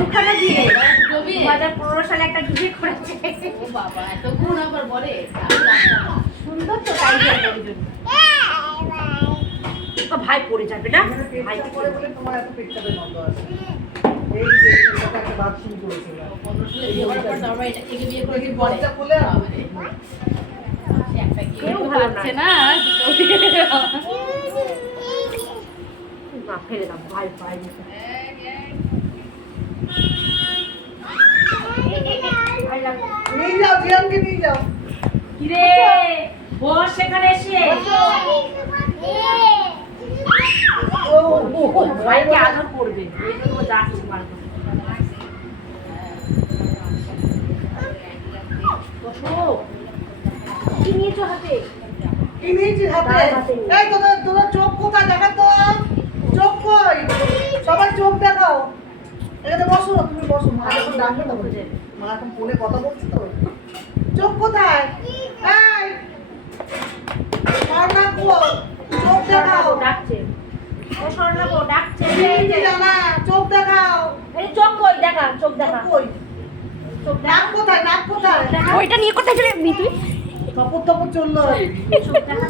দুখানা দিয়ে 2015 সালে একটা বিয়ে করেছে। ও বাবা এত গুণ আবার বলে। সুন্দর তো তাই জন্য তো ভাই পড়ে যাবে না ভাই পরে বলে তোমার এত পেটটাতে গন্ধ আছে। এই যে এটা একটা বাথরুম করেছিল। 15 সালে বিয়ে করার পর তারপর এটা থেকে বিয়ে করে কি বলে? বলটা খুলে একটা কেউ কেউ ভালো পাচ্ছে না না ফেলে দাও ভাই ভাই নিয়ে যাও জিয়ানকে নিয়ে যাও। কিরে বস সেখানে এসে ও ভাইকে আদর করবে এই জন্য যাচ্ছে মারবো কি নিয়েছো হাতে কি নিয়েছিস হাতে? হাতে। এই তোদের চোখ কোথায় দেখা তো? চোখ কই? সবাই চোখ দেখাও। এখানে বসো, তুমি বসো। মা এখন ডাকবে তো বলছে। মা এখন ফোনে কথা বলছে তো। চোখ কোথায়? এই! স্বর্ণা কো? চোখ দেখাও। ডাকছে ও স্বর্ণাবো ডাকছে এই যে জানা, চোখ দেখাও। এই চোখ কই দেখা চোখ দেখা কই? চোখ নাক কোথায়? নাক কোথায়? দেখা ওইটা নিয়ে কোথায় চলে তুই থপর থপর চললো। চোখ দেখা